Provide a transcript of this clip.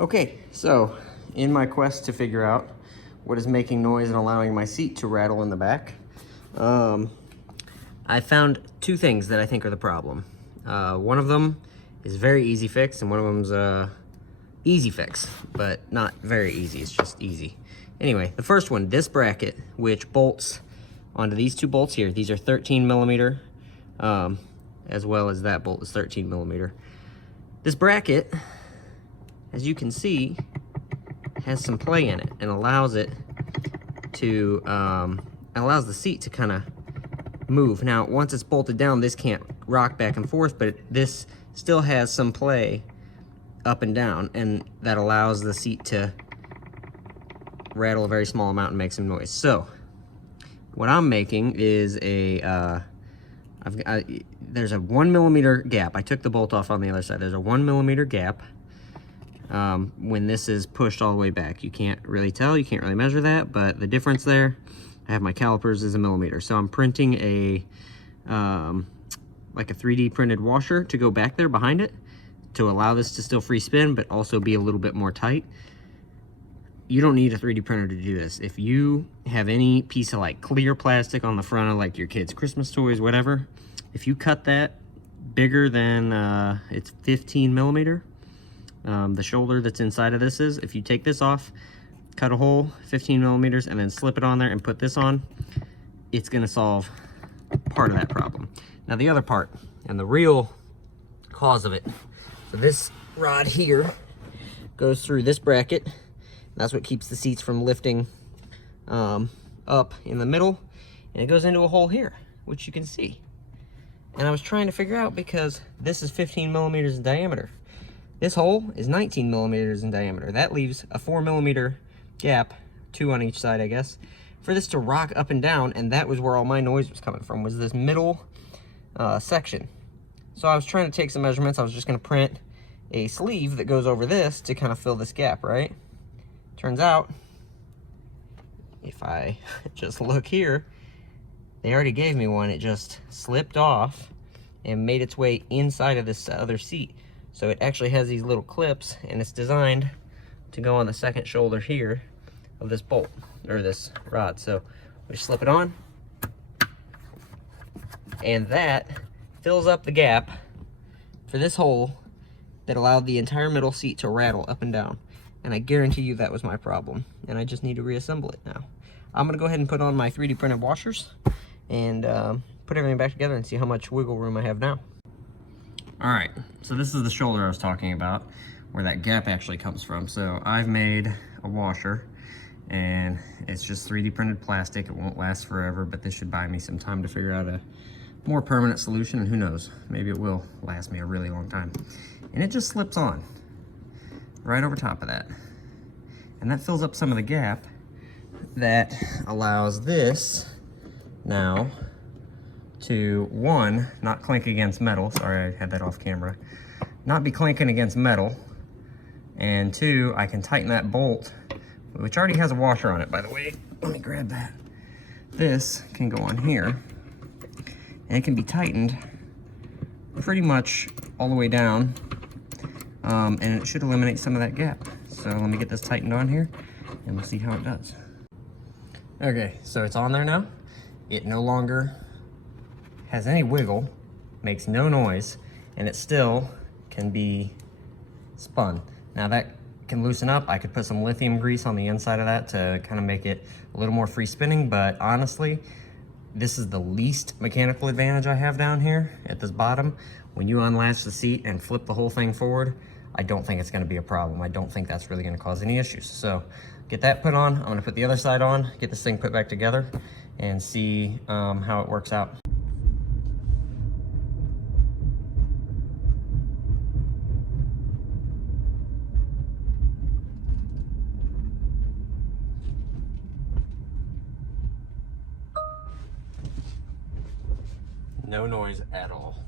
Okay, so in my quest to figure out what is making noise and allowing my seat to rattle in the back, I found two things that I think are the problem. One of them is very easy fix, and one of them's easy fix, but not very easy, it's just easy. Anyway, the first one, this bracket, which bolts onto these two bolts here. These are 13 millimeter, as well as that bolt is 13 millimeter. This bracket, as you can see, has some play in it and allows it to, allows the seat to kind of move. Now, once it's bolted down, this can't rock back and forth, but this still has some play up and down, and that allows the seat to rattle a very small amount and make some noise. So, what I'm making is a, there's a 1 millimeter gap. I took the bolt off on the other side. There's a 1 millimeter gap when this is pushed all the way back. You can't really tell, you can't really measure that, but the difference there, I have my calipers is a millimeter. So I'm printing a, like a 3D printed washer to go back there behind it to allow this to still free spin, but also be a little bit more tight. You don't need a 3D printer to do this. If you have any piece of like clear plastic on the front of like your kids' Christmas toys, whatever, if you cut that bigger than, it's 15 millimeter, the shoulder that's inside of this is, if you take this off, cut a hole 15 millimeters and then slip it on there and put this on, it's gonna solve part of that problem. Now the other part, and the real cause of it, so this rod here goes through this bracket. That's what keeps the seats from lifting up in the middle, and it goes into a hole here, which you can see. And I was trying to figure out, because this is 15 millimeters in diameter. This hole is 19 millimeters in diameter. That leaves a 4 millimeter gap, 2 on each side, I guess, for this to rock up and down, and that was where all my noise was coming from, was this middle section. So I was trying to take some measurements. I was just gonna print a sleeve that goes over this to kind of fill this gap, right? Turns out, if I just look here, they already gave me one. It just slipped off and made its way inside of this other seat. So it actually has these little clips, and it's designed to go on the second shoulder here of this bolt, or this rod. So we slip it on, and that fills up the gap for this hole that allowed the entire middle seat to rattle up and down. And I guarantee you that was my problem, and I just need to reassemble it now. I'm gonna go ahead and put on my 3D printed washers and put everything back together and see how much wiggle room I have now. All right, so this is the shoulder I was talking about, where that gap actually comes from. So I've made a washer, and it's just 3D printed plastic. It won't last forever, but this should buy me some time to figure out a more permanent solution, and who knows, maybe it will last me a really long time. And it just slips on right over top of that. And that fills up some of the gap that allows this now to, one, not clink against metal. Sorry, I had that off camera. Not be clinking against metal. And two, I can tighten that bolt, which already has a washer on it, by the way. Let me grab that. This can go on here, and it can be tightened pretty much all the way down, and it should eliminate some of that gap. So let me get this tightened on here, and we'll see how it does. Okay, so it's on there now. It no longer has any wiggle, makes no noise, and it still can be spun. Now that can loosen up. I could put some lithium grease on the inside of that to kind of make it a little more free spinning, but honestly, this is the least mechanical advantage I have down here at this bottom. When you unlatch the seat and flip the whole thing forward, I don't think it's gonna be a problem. I don't think that's really gonna cause any issues. So get that put on. I'm gonna put the other side on, get this thing put back together, and see how it works out. No noise at all.